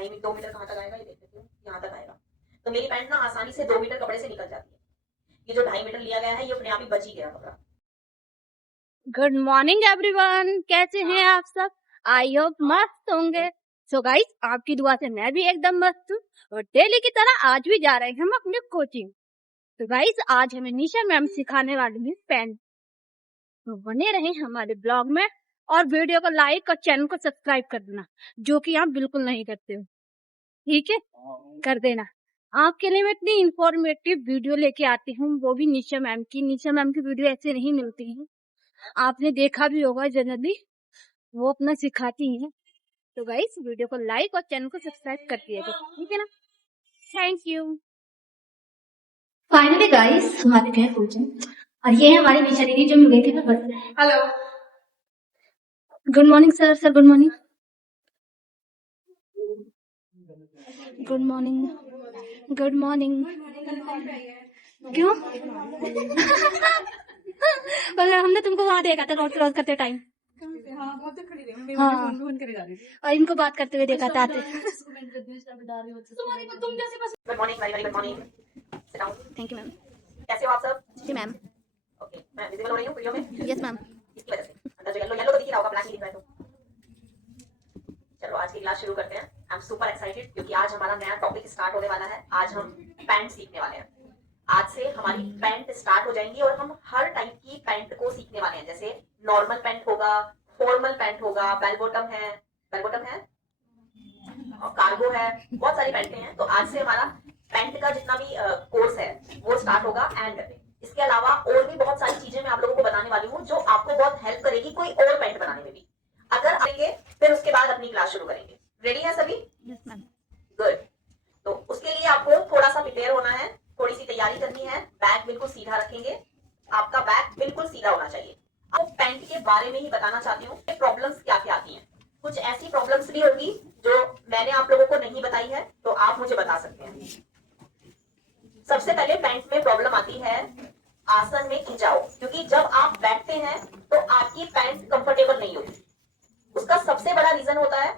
2 metre कहाँ तक आएगा ये देख लेती हूँ, यहाँ तक आएगा। तो मेरी पैंट ना आसानी से 2 मीटर कपड़े से निकल जाती है। ये जो 2.5 मीटर लिया गया है ये अपने आप ही बच ही गया कपड़ा। गुड मॉर्निंग एवरीवन, कैसे हैं आप सब? आई होप मस्त होंगे। सो गाइस, आपकी दुआ से मैं भी एकदम मस्त हूँ और डेली की तरह आज भी जा रहे हैं हम अपने कोचिंग। तो गाइस, आज हमें निशा मैम सिखाने वाली है पेन। तो बने रहे हमारे ब्लॉग में और वीडियो को लाइक और चैनल को सब्सक्राइब कर देना, जो कि आप बिल्कुल नहीं करते हो। ठीक है, कर देना। आपके लिए मैं इतनी इंफॉर्मेटिव वीडियो लेके आती हूँ, वो भी निशा मैम की। निशा मैम की वीडियो ऐसे नहीं मिलती है, आपने देखा भी होगा, जनरली वो अपना सिखाती हैं। तो गाइस, वीडियो को लाइक और चैनल को सब्सक्राइब कर दिएगा, ठीक है ना? Thank you. फाइनली गाइस, हम आ चुके हैं कोचिंग और ये है हमारी निशा दीदी जो मिल गई थी बस। Hello, good morning sir. Sir good morning. Good morning. Good morning. क्यों? मतलब हमने तुमको वहां देखा था रोड क्रॉस करते टाइम। हाँ, और इनको बात करते हुए देखा था। Good morning, very very good morning. Sit down. Thank you ma'am. कैसे हो आप सब? जी मैम। ओके, मैं विजिबल हो रही हूँ वीडियो में? Yes ma'am. इसकी वजह से अंदर जो येलो तो दिख ही रहा होगा, ब्लैक ही दिख रहा है। तो चलो आज की क्लास शुरू करते हैं। आई एम सुपर एक्साइटेड क्योंकि आज हमारा नया टॉपिक स्टार्ट होने वाला है। आज हम पैंट सीखने वाले हैं। आज से हमारी पैंट स्टार्ट हो जाएंगी और हम हर टाइप की पैंट को सीखने वाले हैं। जैसे नॉर्मल पैंट होगा, फॉर्मल पैंट होगा, बेल बॉटम है, और कार्गो है, बहुत सारी पैंटें हैं। तो आज से हमारा पैंट का जितना भी कोर्स है वो स्टार्ट होगा। एंड इसके अलावा और भी बहुत सारी चीजें मैं आप लोगों को बताने वाली हूँ जो आपको बहुत हेल्प करेगी कोई और पैंट बनाने में भी। अगर आएंगे फिर उसके बाद अपनी क्लास शुरू करेंगे। रेडी है सभी? Yes ma'am. गुड। तो उसके लिए आपको थोड़ा सा प्रिपेयर होना है, थोड़ी सी तैयारी करनी है। बैग बिल्कुल सीधा रखेंगे, आपका बैग बिल्कुल सीधा होना चाहिए। आपको पैंट के बारे में ही बताना चाहती हूँ कि प्रॉब्लम्स क्या क्या आती हैं। कुछ ऐसी प्रॉब्लम्स भी होगी जो मैंने आप लोगों को नहीं बताई है, तो आप मुझे बता सकते हैं। सबसे पहले पैंट में प्रॉब्लम आती है आसन में खिंचाव, क्योंकि जब आप बैठते हैं तो आपकी पैंट कंफर्टेबल नहीं होती। उसका सबसे बड़ा रीजन होता है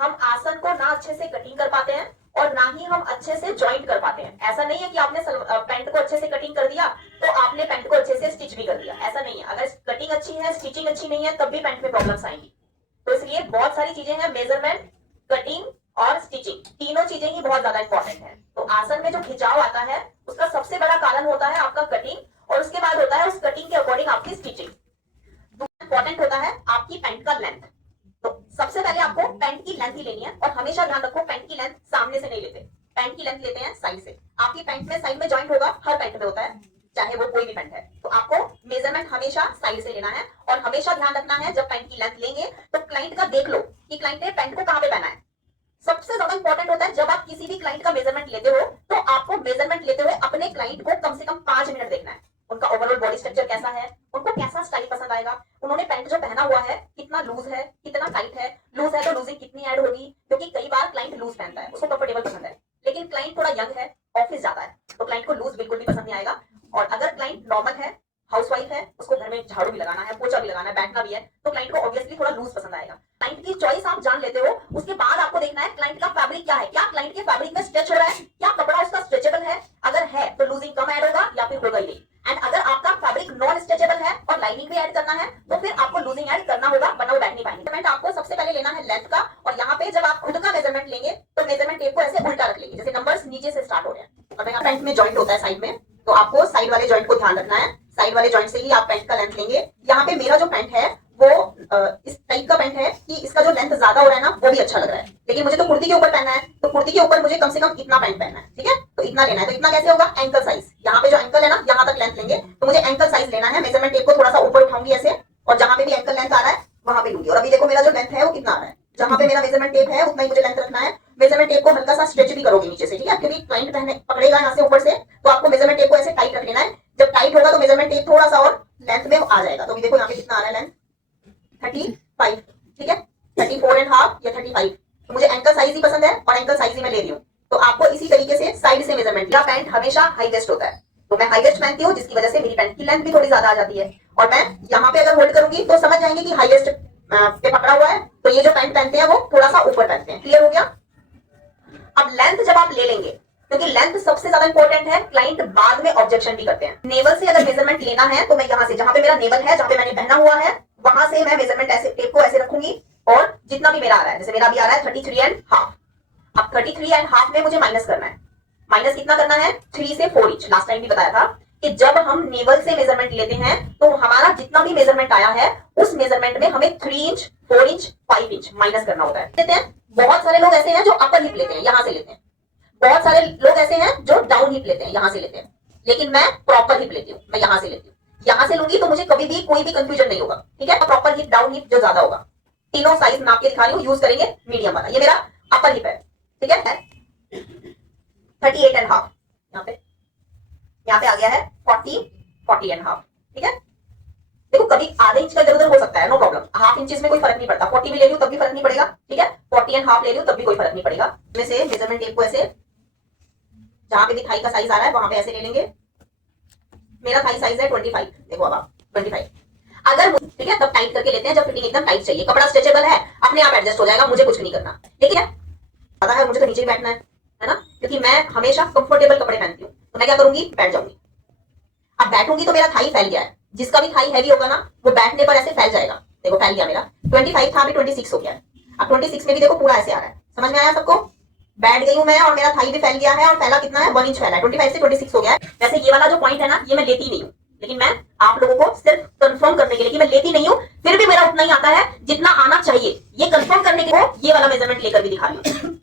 हम आसन को ना अच्छे से कटिंग कर पाते हैं और ना ही हम अच्छे से जॉइंट कर पाते हैं। ऐसा नहीं है कि आपने पैंट को अच्छे से कटिंग कर दिया तो आपने पैंट को अच्छे से स्टिच भी कर दिया, ऐसा नहीं है। अगर कटिंग अच्छी है, स्टिचिंग अच्छी नहीं है, तब भी पैंट में प्रॉब्लम्स आएंगी। तो इसलिए बहुत सारी चीजें हैं, मेजरमेंट, कटिंग और स्टिचिंग, तीनों चीजें ही बहुत ज्यादा इंपॉर्टेंट है। तो आसन में जो खिंचाव आता है उसका सबसे बड़ा कारण होता है आपका कटिंग, और उसके बाद होता है उस कटिंग के अकॉर्डिंग आपकी स्टिचिंग। दूसरा इंपॉर्टेंट होता है आपकी पैंट का लेंथ। तो सबसे पहले आपको पैंट की लेंथ ही लेनी है, और हमेशा ध्यान रखो पैंट की लेंथ सामने से नहीं लेते, पैंट की लेंथ लेते हैं साइड से। आपकी पैंट में साइड में जॉइंट होगा, हर पैंट में होता है, चाहे वो कोई भी पैंट है। तो आपको मेजरमेंट हमेशा साइड से लेना है, और हमेशा ध्यान रखना है जब पैंट की लेंथ लेंगे तो क्लाइंट का देख लो कि क्लाइंट ने पैंट को कहाँ पे पहना है। सबसे ज्यादा इंपॉर्टेंट होता है जब आप किसी भी क्लाइंट का मेजरमेंट लेते हो तो आपको मेजरमेंट लेते हुए अपने क्लाइंट को कम से कम 5 मिनट देखना है। उनका ओवरऑल बॉडी स्ट्रक्चर कैसा है, उनको कैसा स्टाइल पसंद आएगा, उन्होंने पैंट जो पहना हुआ है कितना लूज है, कितना टाइट है, लूज है तो लूजिंग कितनी ऐड होगी, क्योंकि कई बार क्लाइंट लूज पहनता है, उसको कंफर्टेबल पसंद है, लेकिन क्लाइंट थोड़ा यंग है, ऑफिस जाता है, तो क्लाइंट को लूज बिल्कुल भी पसंद नहीं आएगा। और अगर क्लाइंट नॉर्मल है, हाउसवाइफ है, उसको घर में झाड़ू भी लगाना है, पोछा भी लगाना है, बैठना भी है, तो क्लाइंट को ऑब्वियसली थोड़ा लूज पसंद आएगा। क्लाइंट की चॉइस आप जान लेते हो, उसके बाद आपको देखना है क्लाइंट का फैब्रिक क्या है, क्या क्लाइंट के फैब्रिक में स्ट्रेच हो रहा है, क्या कपड़ा उसका स्ट्रेचेबल है, अगर है तो लूजिंग कम ऐड होगा या फिर होगा ही नहीं। एंड अगर आपका फैब्रिक नॉन स्ट्रेचेबल है और लाइनिंग भी ऐड करना है तो फिर आपको लूजिंग ऐड करना होगा, वरना वो बैठ नहीं पाएंगे। मेजरमेंट आपको सबसे पहले लेना है लेंथ का, और यहाँ पे जब आप खुद का मेजरमेंट लेंगे तो मेजरमेंट टेप को ऐसे उल्टा रख लेंगे, जैसे नंबर्स नीचे से स्टार्ट हो रहे हैं। और पैंट में जॉइंट होता है साइड में, तो आपको साइड वाले जॉइंट को ध्यान रखना है, साइड वाले जॉइंट से ही आप पैंट का लेंथ लेंगे। यहाँ पे मेरा जो पैंट है वो इस टाइप का पैंट है कि इसका जो लेंथ ज्यादा हो रहा है ना वो भी अच्छा लग रहा है, लेकिन मुझे तो कुर्ती के ऊपर पहनना है, तो कुर्ती के ऊपर मुझे कम से कम इतना पैंट पहनना है, ठीक है? तो इतना लेना है। तो इतना कैसे होगा? एंकल साइज, यहाँ पे जो एंकल है ना यहाँ तक लेंथ लेंगे, तो मुझे एंकल साइज लेना है। मेजरमेंट टेप को थोड़ा सा ऊपर उठाऊंगी ऐसे, और जहां पे भी एंकल लेंथ आ रहा है वहां पे लूंगी। और अभी देखो मेरा जो लेंथ है वो कितना आ रहा है, जहां पे मेरा मेजरमेंट टेप है उतना ही मुझे लेंथ रखना है। मेजरमेंट टेप को हल्का सा स्ट्रेच भी करोगे नीचे से, ठीक है? क्योंकि क्लाइंट पहने पकड़ेगा यहाँ से ऊपर से, तो आपको मेजरमेंट टेप को ऐसे टाइट रख लेना है। जब टाइट होगा तो मेजरमेंट टेप थोड़ा सा और लेंथ में आ जाएगा। तो अभी देखो यहाँ पे कितना आ रहा है लेंथ, 35, ठीक है? 34.5 या 35। तो मुझे एंकल साइज ही पसंद है और एंकल साइज ही मैं ले रही हूँ। तो आपको इसी तरीके से साइड से मेजरमेंट, या पैंट हमेशा हाई वेस्ट होता है, तो मैं हाई वेस्ट पहनती हूँ जिसकी वजह से मेरी पैंट की लेंथ भी थोड़ी ज्यादा आ जाती है। और मैं यहाँ पे अगर होल्ड करूंगी तो समझ जाएंगे कि हाई वेस्ट पे पकड़ा हुआ है, तो ये जो पैंट पहनते हैं वो थोड़ा सा ऊपर पहनते हैं। क्लियर हो गया? अब लेंथ जब आप ले लेंगे, क्योंकि लेंथ सबसे ज्यादा इंपॉर्टेंट है, क्लाइंट बाद में ऑब्जेक्शन भी करते हैं। नेवल से अगर मेजरमेंट लेना है तो मैं यहाँ से, जहां पे मेरा नेवल है, जहां पे मैंने पहना हुआ है, वहां से मैं मेजरमेंट ऐसे टेप को ऐसे रखूंगी और जितना भी मेरा आ रहा है, जैसे मेरा भी आ रहा है 33.5, अब 33.5 में मुझे माइनस करना है। माइनस कितना करना है? 3 से 4 इंच। लास्ट टाइम भी बताया था कि जब हम नेवल से मेजरमेंट लेते हैं तो हमारा जितना भी मेजरमेंट आया है उस मेजरमेंट में हमें 3 इंच, 4 इंच, 5 इंच माइनस करना होता है। लेते हैं, बहुत सारे लोग ऐसे हैं जो अपर हिप लेते हैं, यहां से लेते हैं। बहुत सारे लोग ऐसे हैं जो डाउन हिप लेते हैं, यहां से लेते हैं। लेकिन मैं प्रॉपर हिप लेती हूँ, मैं यहां से लेती हूँ। यहां से लूंगी तो मुझे कभी भी कोई भी कंफ्यूजन नहीं होगा, ठीक है। प्रॉपर हिप, डाउन हिप जो ज्यादा होगा, तीनों साइज नाप के दिखा रही हूँ, यूज करेंगे मीडियम वाला। ये मेरा अपर हिप है, ठीक है। 38.5, यहाँ पे आ गया है 40.5, ठीक है। देखो कभी आधे इंच का इधर उधर हो सकता है, नो प्रॉब्लम, हाफ इंच में कोई फर्क नहीं पड़ता। 40 भी ले लूं तब भी फर्क नहीं पड़ेगा, ठीक है। 40.5 ले लूं तब भी कोई फर्क नहीं पड़ेगा। इसमें से मेजरमेंट टेप को ऐसे, जहां पे भी थाई का साइज आ रहा है वहां पे ऐसे ले लेंगे। मेरा थाई साइज है 25, देखो अब आप 25। अगर, ठीक है, तब टाइट करके लेते हैं जब फिटिंग एकदम टाइट चाहिए। कपड़ा स्ट्रेचेबल है, अपने आप एडजस्ट हो जाएगा, मुझे कुछ नहीं करना, ठीक है। पता है मुझे तो नीचे ही बैठना है ना, क्योंकि मैं हमेशा कंफर्टेबल कपड़े पहनती हूँ। तो मैं क्या करूंगी, बैठ जाऊंगी। अब बैठूंगी तो मेरा थाई फैल गया है, जिसका भी थाई हैवी होगा ना वो बैठने पर ऐसे फैल जाएगा। देखो फैल गया मेरा, 25 था अभी 26 हो गया है। अब 26 में भी देखो पूरा ऐसे आ रहा है, समझ में आया सबको? बैठ गई हूं मैं और मेरा थाई भी फैल गया है, और फैला कितना है, 1 इंच फैला है। 25 से 26 हो गया है। वैसे ये वाला जो पॉइंट है ना, ये मैं लेती नहीं हूँ, लेकिन मैं आप लोगों को सिर्फ कंफर्म करने के लिए कि मैं लेती नहीं हूँ, फिर भी मेरा उतना ही आता है जितना आना चाहिए, ये कंफर्म करने के लिए ये वाला मेजरमेंट लेकर भी दिखा रही हूँ।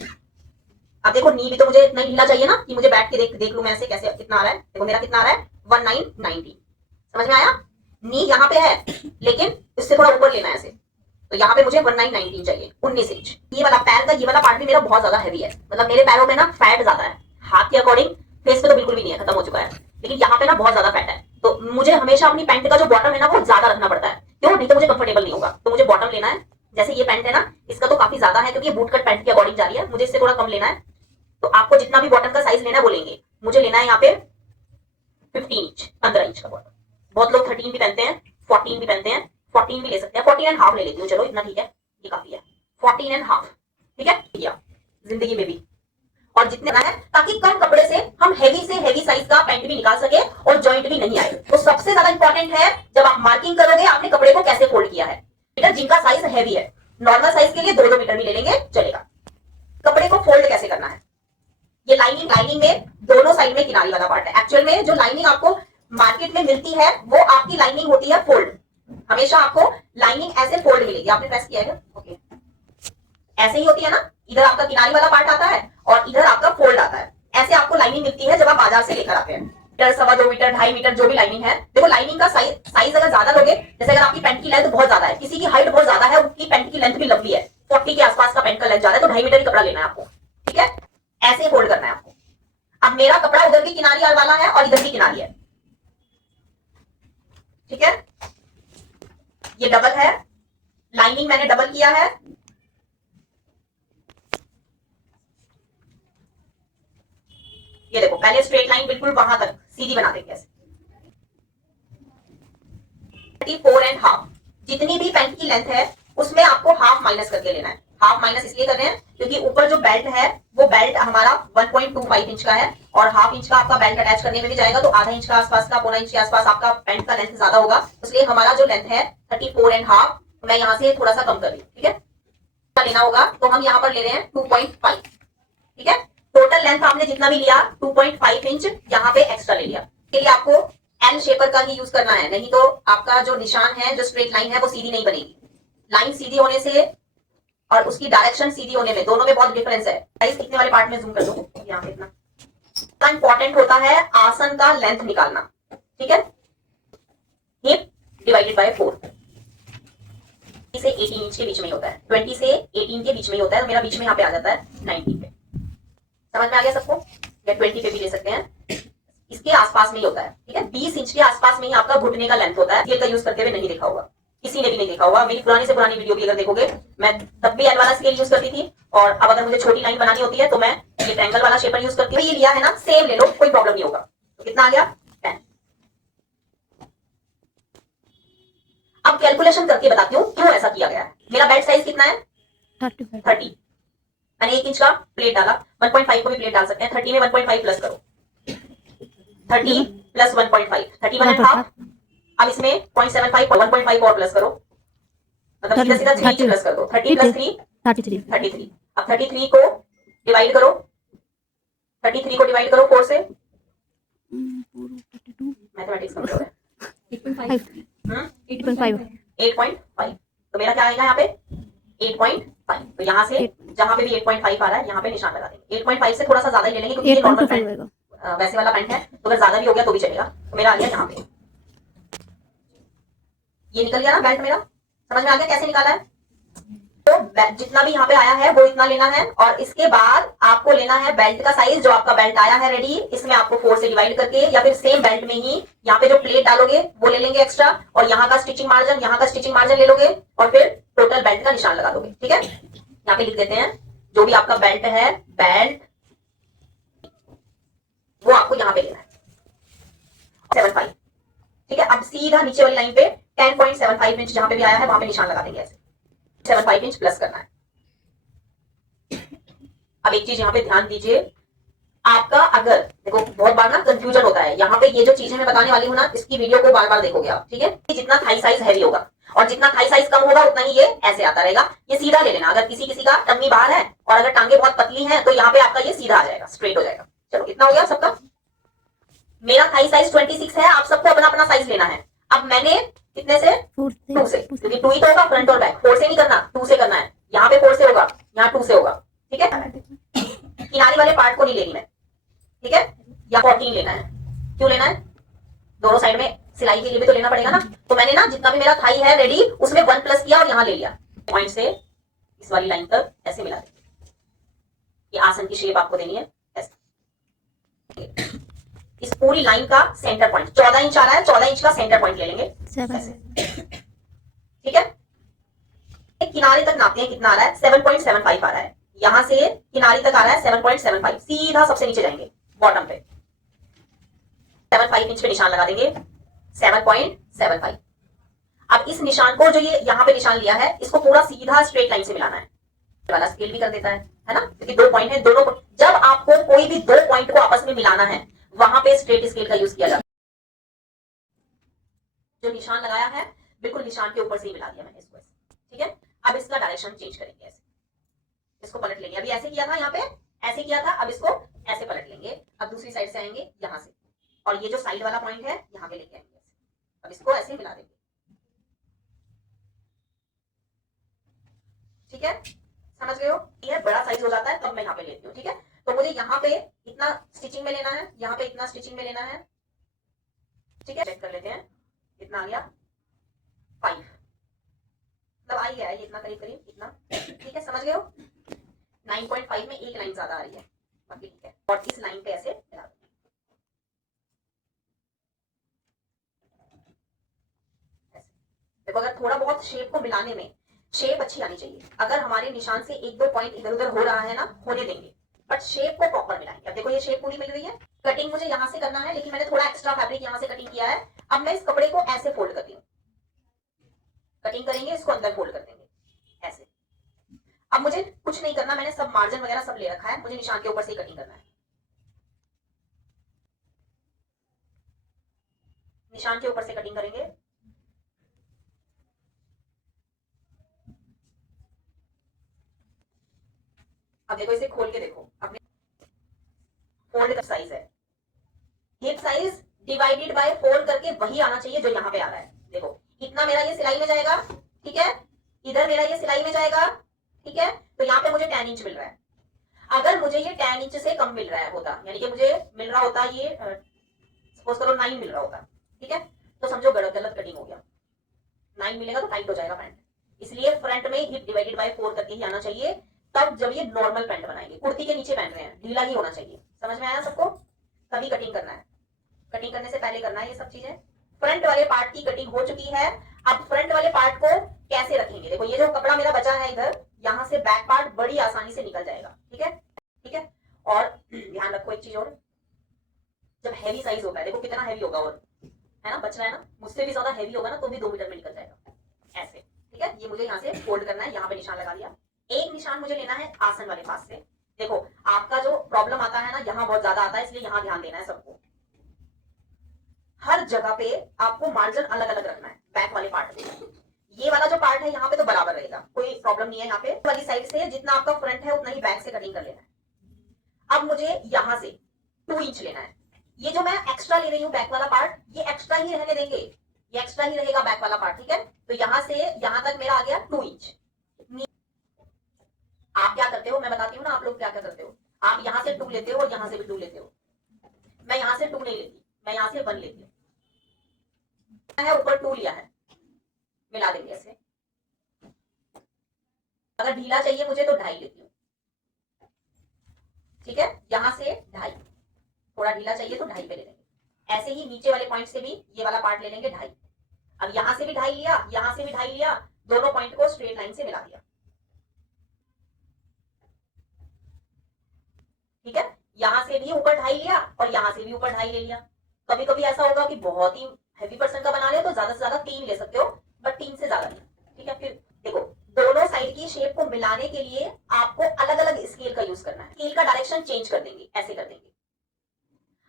अब देखो नी भी तो मुझे इतना ही ढीला चाहिए ना कि मुझे बैठ के देख लूं मैं ऐसे कैसे कितना आ रहा है। देखो मेरा कितना आ रहा है, 1990। समझ में आया? नी यहाँ पे है लेकिन इससे थोड़ा ऊपर लेना है ऐसे, तो यहाँ पे मुझे 1919 चाहिए, 19 इंच। ये वाला पैर का ये वाला पार्ट भी मेरा बहुत ज्यादा हैवी है, मतलब मेरे पैरों में ना फैट ज्यादा है। हाथ के अकॉर्डिंग फेस पे तो बिल्कुल भी नहीं है, खत्म हो चुका है, लेकिन यहाँ पे ना बहुत ज्यादा फैट है। तो मुझे हमेशा अपनी पैंट का जो बॉटम है ना वो ज्यादा रखना पड़ता है, क्यों? नहीं तो मुझे कंफर्टेबल नहीं होगा। तो मुझे बॉटम लेना है, जैसे ये पैंट है ना इसका तो काफी ज्यादा है क्योंकि ये बूट कट पैंट के अकॉर्डिंग जा रही है, मुझे इससे थोड़ा कम लेना है। तो आपको जितना भी बॉटम का साइज लेना है वो लेंगे। मुझे लेना है यहाँ पे 15 इंच, 15 इंच का बॉटम। बहुत लोग 13 भी पहनते हैं, 14 भी पहनते हैं, 14 भी ले सकते हैं। 14.5 ले लेती हूँ, चलो इतना ठीक है, ये काफी है। 14.5, ठीक है, किया जिंदगी में भी। और जितने है ताकि कम कपड़े से हम हैवी से हैवी साइज का पैंट भी निकाल सके और जॉइंट भी नहीं आए। तो सबसे ज्यादा इंपॉर्टेंट है जब आप मार्किंग करोगे आपने कपड़े को कैसे फोल्ड किया है। मीटर जिनका साइज हैवी है, नॉर्मल साइज के लिए 2-2 मीटर भी ले लेंगे चलेगा। कपड़े को फोल्ड कैसे करना है, ये लाइनिंग में दोनों साइड में किनारी वाला पार्ट है। एक्चुअल में जो लाइनिंग आपको मार्केट में मिलती है वो आपकी लाइनिंग होती है फोल्ड। हमेशा आपको लाइनिंग ऐसे फोल्ड मिलेगी। आपने प्रेस किया है, ओके, ऐसे ही होती है ना, इधर आपका किनारी वाला पार्ट आता है और इधर आपका फोल्ड आता है। ऐसे आपको लाइनिंग मिलती है जब आप बाजार से लेकर आते हैं। मीटर, 2.25 मीटर, 2.5 मीटर जो भी लाइनिंग है। देखो लाइनिंग का साइज अगर ज्यादा लोगे, जैसे अगर आपकी पैंट की लेंथ बहुत ज्यादा है, किसी की हाइट बहुत ज्यादा है, उसकी पैंट की लेंथ भी लंबी है, 40 के आसपास का पैंट का लेंथ ज्यादा है, तो 2.5 मीटर की कपड़ा लेना है आपको, ठीक है। ऐसे फोल्ड करना है आपको। अब मेरा कपड़ा उधर की किनारी वाला है और इधर की किनारी है, ठीक है। ये डबल है, लाइनिंग मैंने डबल किया है। ये देखो पहले स्ट्रेट लाइन बिल्कुल वहां तक सीधी बना देंगे ऐसे। 34.5 जितनी भी पैंट की लेंथ है उसमें आपको हाफ माइनस करके लेना है। हाफ माइनस इसलिए कर रहे हैं क्योंकि ऊपर जो बेल्ट है वो बेल्ट हमारा 1.25 इंच का है और हाफ इंच का आपका बेल्ट अटैच करने में भी जाएगा, तो आधा इंच का आसपास का, 1.25 इंच के आसपास आपका पैंट का लेंथ ज्यादा होगा। इसलिए हमारा जो लेंथ है 34.5, मैं यहाँ से थोड़ा सा कम कर रही हूँ, ठीक है। लेना होगा तो हम यहाँ पर ले रहे हैं 2.5, ठीक है। टोटल लेंथ आपने जितना भी लिया 2.5 इंच यहाँ पे एक्स्ट्रा ले लिया। इसके लिए आपको एल शेपर का ही यूज करना है, नहीं तो आपका जो निशान है, जो स्ट्रेट लाइन है वो सीधी नहीं बनेगी। लाइन सीधी होने से और उसकी डायरेक्शन सीधी होने में, दोनों में बहुत डिफरेंस है। गाइस कितने वाले पार्ट में जूम कर दो, यहाँ पे इतना इंपॉर्टेंट होता है आसन का लेंथ निकालना, ठीक है। हिप डिवाइडेड बाय 4 से 18 इंच के बीच में ही होता है, 20 से 18 के बीच में ही होता है, तो मेरा बीच में यहाँ पे आ जाता है 19 पे। समझ में आ गया सबको? या 20 पे भी ले सकते हैं, इसके आसपास में ही होता है, ठीक है। 20 इंच के आसपास में ही आपका घुटने का लेंथ होता है। स्केल का यूज करते हुए नहीं देखा होगा, किसी ने भी नहीं देखा होगा। मेरी पुरानी से पुरानी वीडियो भी अगर देखोगे, मैं तब भी एल वाला स्केल यूज करती थी, और अब अगर मुझे छोटी लाइन बनानी होती है तो मैं ये ट्रायंगल वाला शेपर यूज करती हूँ। ये लिया है ना, सेम ले लो, कोई प्रॉब्लम नहीं होगा। तो कितना आ गया? 10। अब कैलकुलेशन करके बताती हूँ क्यों ऐसा किया गया है। मेरा बेल्ट साइज कितना है? 35। 30। मैंने 1 इंच का प्लेट डाला, 1.5 को भी प्लेट डाल सकते हैं। 30 में 1.5 प्लस करो, 30 प्लस 1.5, 31.5। अब इसमें 0.75 और 1.5 और प्लस करो, मतलब सीधा सीधा 3 इंच प्लस कर दो। 30 प्लस 3 33। अब 33 को डिवाइड करो, 33 को डिवाइड करो 4 से, मैथमेटिक्स कमजोर है। 8.5, तो मेरा क्या आएगा यहाँ पे 8.5। तो यहाँ से जहाँ पे भी 8.5 आ रहा है यहाँ पे निशान लगा देंगे। 8.5 से थोड़ा सा ज्यादा ही ले लेंगे क्योंकि ये नॉर्मल पैंट वैसे वाला पैंट है, तो अगर ज्यादा भी हो गया तो भी चलेगा। तो मेरा आ गया यहाँ पे, ये निकल गया ना बेल्ट मेरा। समझ में आ गया कैसे निकाला है? तो जितना भी यहाँ पे आया है वो इतना लेना है, और इसके बाद आपको लेना है बेल्ट का साइज। जो आपका बेल्ट आया है रेडी, इसमें आपको 4 से डिवाइड करके या फिर सेम बेल्ट में ही यहाँ पे जो प्लेट डालोगे वो ले लेंगे एक्स्ट्रा, और यहाँ का स्टिचिंग मार्जिन, यहाँ का स्टिचिंग मार्जिन ले लोगे, और फिर टोटल बेल्ट का निशान लगा दोगे। ठीक है, यहाँ पे लिख देते हैं जो भी आपका बेल्ट है, बेल्ट वो आपको यहाँ पे लेना है 75। ठीक है, अब सीधा नीचे वाली लाइन पे 10.75 इंच जहां पे भी आया है वहां पे निशान लगा देंगे ऐसे। 75 इंच प्लस करना है। अब एक चीज यहाँ पे ध्यान दीजिए, आपका अगर देखो बहुत बार ना कंफ्यूजन होता है, यहाँ पे ये जो चीजें मैं बताने वाली हूँ ना, इसकी वीडियो को बार बार देखोगे आप। ठीक है, जितना थाई साइज हैवी होगा और जितना थाई साइज कम होगा उतना ही ये ऐसे आता रहेगा। ये सीधा ले लेना। अगर किसी किसी का टम्मी बाहर है और अगर टांगे बहुत पतली है तो यहाँ पे आपका ये सीधा आ जाएगा, स्ट्रेट हो जाएगा। चलो कितना हो गया सबका? मेरा थाई साइज 26 है, आप सबको अपना अपना साइज लेना है। अब मैंने कितने से? 2 से, क्योंकि 2 ही तो होगा फ्रंट और बैक। 4 से नहीं करना, 2 से करना है। यहाँ पे 4 से होगा, यहाँ 2 से होगा। ठीक है, किनारे वाले पार्ट को नहीं लेनी मैं। ठीक है, या 14 लेना है। क्यों लेना है? दोनों साइड में सिलाई के लिए भी तो लेना पड़ेगा ना। तो मैंने ना जितना भी मेरा थाई है रेडी उसमें 1 प्लस किया और यहाँ ले लिया। पॉइंट से इस वाली लाइन तक ऐसे मिला देंगे। ये आसन की शेप आपको देनी है ऐसे। इस पूरी लाइन का सेंटर पॉइंट 14 इंच आ रहा है, 14 इंच का सेंटर पॉइंट ले लेंगे ऐसे। ठीक है, किनारे तक नापते हैं कितना आ रहा है, 7.75 आ रहा है। यहां से किनारे तक आ रहा है 7.75। सीधा सबसे नीचे जाएंगे बॉटम पे, 75 इंच पे निशान लगा देंगे, 7.75। अब इस निशान को जो ये यहाँ पे निशान लिया है इसको पूरा सीधा स्ट्रेट लाइन से मिलाना है। वाला स्केल भी कर देता है ना, क्योंकि 2 पॉइंट है। दोनों जब आपको कोई भी 2 पॉइंट को आपस में मिलाना है वहां पे स्ट्रेट स्केल का यूज किया जाता है। जो निशान लगाया है बिल्कुल निशान के ऊपर से ही मिला दिया मैंने इसको ऐसे। ठीक है, अब इसका डायरेक्शन चेंज करेंगे ऐसे, इसको पलट लेंगे। अभी ऐसे किया था, यहाँ पे ऐसे किया था, अब इसको ऐसे पलट लेंगे। अब दूसरी साइड से आएंगे यहाँ से, और ये जो साइड वाला पॉइंट है यहाँ पे लेके आएंगे ऐसे। अब इसको ऐसे मिला देंगे। ठीक है, समझ गए हो? ये बड़ा साइज हो जाता है तब मैं यहाँ पे लेती हूँ। ठीक है, तो मुझे यहाँ पे इतना स्टिचिंग में लेना है, यहाँ पे इतना स्टिचिंग में लेना है। ठीक है, चेक कर लेते हैं कितना आ गया, 5 मतलब आई है ये इतना, करीब करीब इतना। ठीक है, समझ गए हो? 9.5 में एक लाइन ज्यादा आ रही है, बाकी ठीक है। और इस लाइन पे ऐसे मिला दो। देखो अगर थोड़ा बहुत शेप को मिलाने में शेप अच्छी आनी चाहिए। अगर हमारे निशान से 1-2 पॉइंट इधर उधर हो रहा है ना, होने देंगे, बट शेप को प्रॉपर मिलाएंगे। अब देखो ये शेप पूरी मिल रही है। कटिंग मुझे यहाँ से करना है, लेकिन मैंने थोड़ा एक्स्ट्रा फैब्रिक यहाँ से कटिंग किया है। अब मैं इस कपड़े को ऐसे फोल्ड करती हूँ, कटिंग करेंगे, इसको अंदर फोल्ड कर देंगे ऐसे। अब मुझे कुछ नहीं करना, मैंने सब मार्जिन वगैरह सब ले रखा है, मुझे निशान के ऊपर से ही कटिंग करना है। निशान के ऊपर से कटिंग करेंगे। अब देखो इसे खोल के देखो, अपने फोल्ड का साइज है, hip size divided by fold करके वही आना चाहिए जो यहाँ पे आ रहा है। देखो इतना मेरा ये सिलाई में जाएगा, ठीक है, इधर मेरा ये सिलाई में जाएगा, ठीक है, तो यहाँ पे मुझे 10 इंच मिल रहा है। अगर मुझे ये 10 इंच से कम मिल रहा है होता, यानी कि मुझे मिल रहा होता ये सपोज करो 9 मिल रहा होता, ठीक है, तो समझो गलत कटिंग हो गया। 9 मिलेगा तो टाइट हो जाएगा पैंट, इसलिए फ्रंट में हिप डिवाइडेड बाय 4 करके ही आना चाहिए। तब जब ये नॉर्मल पैंट बनाएंगे, कुर्ती के नीचे पहन रहे हैं, ढीला ही होना चाहिए। समझ में आया सबको? तभी कटिंग करना है, कटिंग करने से पहले करना है ये सब चीजें। फ्रंट वाले पार्ट की कटिंग हो चुकी है। अब फ्रंट वाले पार्ट को कैसे रखेंगे? देखो ये जो कपड़ा मेरा बचा है इधर, यहाँ से बैक पार्ट बड़ी आसानी से निकल जाएगा। ठीक है, ठीक है। और ध्यान रखो एक चीज और, जब हैवी साइज होगा, देखो कितना हैवी होगा, और है ना, बच रहा है ना, मुझसे भी ज्यादा हैवी होगा ना तो भी 2 मीटर में निकल जाएगा ऐसे। ठीक है, ये मुझे यहाँ से फोल्ड करना है, यहाँ पे निशान लगा दिया, एक निशान मुझे लेना है आसन वाले पास से। देखो आपका जो प्रॉब्लम आता है ना, यहाँ बहुत ज्यादा आता है, इसलिए यहाँ ध्यान देना है सबको। हर जगह पे आपको मार्जिन अलग अलग रखना है बैक वाले पार्ट में। ये वाला जो पार्ट है यहाँ पे तो बराबर रहेगा, कोई प्रॉब्लम नहीं है। यहाँ पे वाली साइड से जितना आपका फ्रंट है उतना ही बैक से कटिंग कर लेना है। अब मुझे यहाँ से 2 इंच लेना है। ये जो मैं एक्स्ट्रा ले रही हूँ बैक वाला पार्ट, ये एक्स्ट्रा ही रहने देंगे, ये एक्स्ट्रा ही रहेगा बैक वाला पार्ट, ठीक है। तो यहाँ से यहाँ तक मेरा आ गया 2 इंच। आप क्या करते हो मैं बताती हूँ ना, आप लोग क्या क्या करते हो। आप यहाँ से 2 लेते हो और यहाँ से भी 2 लेते हो। मैं यहाँ से 2 नहीं लेती, मैं यहाँ से 1 लेती हूँ। ऊपर 2 लिया है, मिला देंगे ऐसे। अगर ढीला चाहिए मुझे तो 2.5 लेती हूँ, ठीक है। यहाँ से 2.5, थोड़ा ढीला चाहिए तो 2.5 पे ले लेंगे। ऐसे ही नीचे वाले पॉइंट से भी ये वाला पार्ट ले लेंगे 2.5। अब यहाँ से भी 2.5 लिया, यहाँ से भी 2.5 लिया, दोनों पॉइंट को स्ट्रेट लाइन से मिला दिया, ठीक है। यहाँ से भी ऊपर 2.5 लिया और यहाँ से भी ऊपर 2.5 ले लिया। कभी कभी ऐसा होगा कि बहुत ही हैवी पर्सन का बना ले तो ज्यादा से ज्यादा 3 ले सकते हो, बट 3 से ज्यादा नहीं, ठीक है। फिर देखो दोनों साइड की शेप को मिलाने के लिए आपको अलग अलग स्केल का यूज करना है। स्केल का डायरेक्शन चेंज कर देंगे, ऐसे कर देंगे।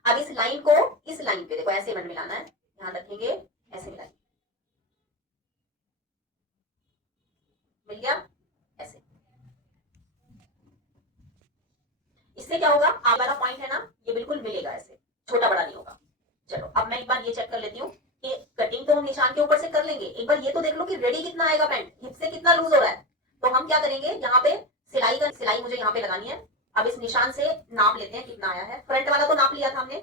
अब इस लाइन को इस लाइन पे देखो ऐसे बन मिलाना है, ध्यान रखेंगे, ऐसे मिलाएंगे, मिल गया ऐसे। इससे क्या होगा, आप वाला पॉइंट है ना ये बिल्कुल मिलेगा, ऐसे छोटा बड़ा नहीं होगा। चलो अब मैं एक बार ये चेक कर लेती हूँ कि कटिंग तो हम निशान के ऊपर से कर लेंगे। एक बार ये तो देख लो कि रेडी कितना आएगा पैंट, हिप से कितना लूज हो रहा है। तो हम क्या करेंगे, यहाँ पे सिलाई मुझे यहाँ पे लगानी है। अब इस निशान से नाप लेते हैं कितना आया है। फ्रंट वाला तो नाप लिया था हमने,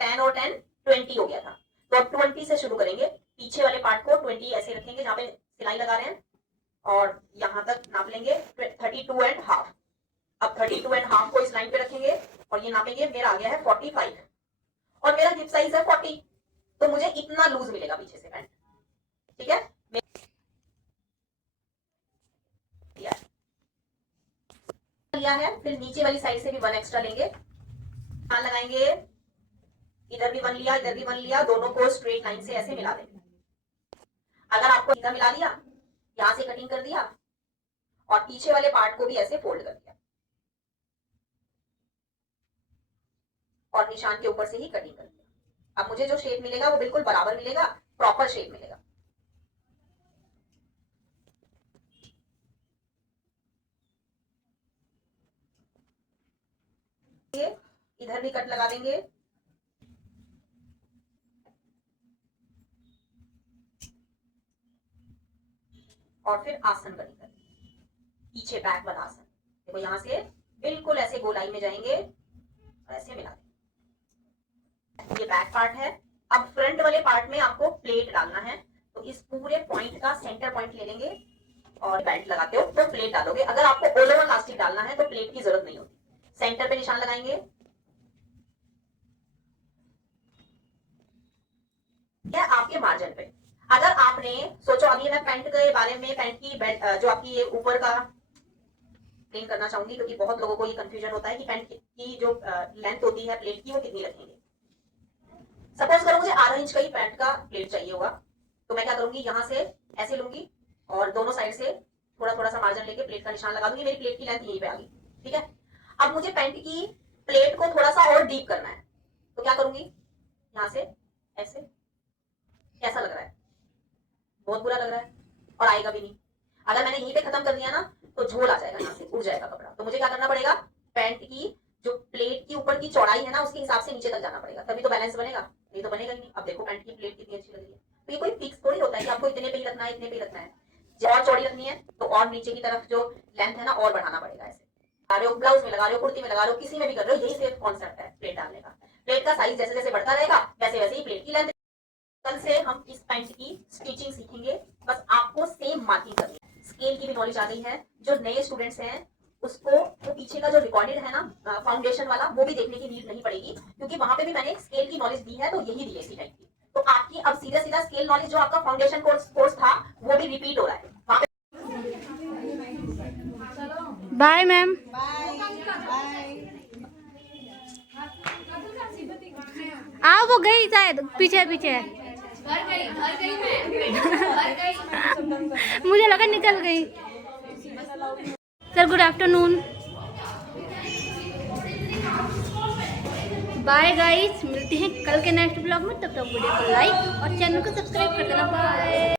10 और 10 20 हो गया था। तो अब 20 से शुरू करेंगे। पीछे वाले पार्ट को 20 ऐसे रखेंगे जहाँ पे सिलाई लगा रहे हैं, और यहाँ तक नाप लेंगे 32.5। अब 32.5 को इस लाइन पे रखेंगे और ये नापेंगे, मेरा आ गया है 45 और मेरा हिप साइज है 40, तो मुझे इतना लूज मिलेगा पीछे से पैंट, ठीक है। लिया है, फिर नीचे वाली साइड से भी 1 एक्स्ट्रा लेंगे, लगाएंगे, इधर भी 1 लिया, इधर भी 1 लिया, दोनों को स्ट्रेट लाइन से ऐसे मिला देंगे। अगर आपको इधर मिला दिया, यहां से कटिंग कर दिया और पीछे वाले पार्ट को भी ऐसे फोल्ड कर दिया और निशान के ऊपर से ही कटिंग कर दिया। अब मुझे जो शेप मिलेगा वो बिल्कुल बराबर मिलेगा, प्रॉपर शेप मिलेगा। इधर भी कट लगा देंगे, और फिर आसन कटिंग करेंगे, पीछे बैक वाला आसन। देखो यहाँ से बिल्कुल ऐसे गोलाई में जाएंगे और ऐसे मिला देंगे। ये बैक पार्ट है। अब फ्रंट वाले पार्ट में आपको प्लेट डालना है, तो इस पूरे पॉइंट का सेंटर पॉइंट ले लेंगे और बेल्ट लगाते हो तो प्लेट डालोगे। अगर आपको ऑल ओवर इलास्टिक डालना है तो प्लेट की जरूरत नहीं होती। सेंटर पे निशान लगाएंगे, या आपके मार्जिन पे। अगर आपने सोचो, अभी मैं पैंट के बारे में, पैंट की जो आपकी ये ऊपर का क्लीन करना चाहूंगी, क्योंकि बहुत लोगों को ये कंफ्यूजन होता है कि पैंट की जो लेंथ होती है प्लेट की वो कितनी रखेंगे। सपोज करो मुझे 8 इंच का ही पैंट का प्लेट चाहिए होगा, तो मैं क्या करूंगी, यहाँ से ऐसे लूंगी और दोनों साइड से थोड़ा थोड़ा सा मार्जिन लेके प्लेट का निशान लगा दूंगी। मेरी प्लेट की लेंथ यहीं पे आ गई, ठीक है। अब मुझे पैंट की प्लेट को थोड़ा सा और डीप करना है, तो क्या करूंगी, यहाँ से ऐसे। कैसा लग रहा है, बहुत बुरा लग रहा है और आएगा भी नहीं। अगर मैंने यहीं पे खत्म कर दिया ना तो झोल आ जाएगा, यहाँ से उड़ जाएगा कपड़ा। तो मुझे क्या करना पड़ेगा, पैंट की जो प्लेट की ऊपर की चौड़ाई है ना उसके हिसाब से नीचे तक जाना पड़ेगा, तभी तो बैलेंस बनेगा, नहीं तो बनेगा ही नहीं। अब देखो पैंट की प्लेट कितनी अच्छी लग रही है। तो ये कोई फिक्स थोड़ी होता है कि आपको इतने पे ही रखना है, इतने पे ही रखना है। और चौड़ी रखनी है तो और नीचे की तरफ जो लेंथ है ना और बढ़ाना पड़ेगा। ऐसे लगा रहे हो, ब्लाउज में लगा रहे हो, कुर्ती में लगा रहे हो, किसी में भी कर रहे हो, यही सिर्फ कॉन्सेप्ट है प्लेट डालने का। प्लेट का साइज जैसे जैसे बढ़ता रहेगा वैसे वैसे ही प्लेट की लेंथ। कल से हम इस पैंट की स्टिचिंग सीखेंगे, बस आपको सेम मार्किंग करनी है। स्केल की भी नॉलेज आ गई है। जो नए स्टूडेंट्स हैं उसको वो पीछे का जो रिकॉर्डेड है ना फाउंडेशन वाला, वो भी देखने की नीड नहीं पड़ेगी, क्योंकि वहां पे भी मैंने स्केल की नॉलेज दी है, तो यही दी है इसी टाइप की। तो आपकी अब सीधा सीधा स्केल नॉलेज जो आपका फाउंडेशन कोर्स था वो भी रिपीट हो रहा है वहां पे। Bye ma'am. वो गई शायद पीछे पीछे। घर गई मैं घर गई। मुझे लगा निकल गई। Sir good afternoon. Bye guys, मिलते हैं कल के नेक्स्ट ब्लॉग में। तब तक वीडियो को लाइक और चैनल को सब्सक्राइब कर देना। बाय।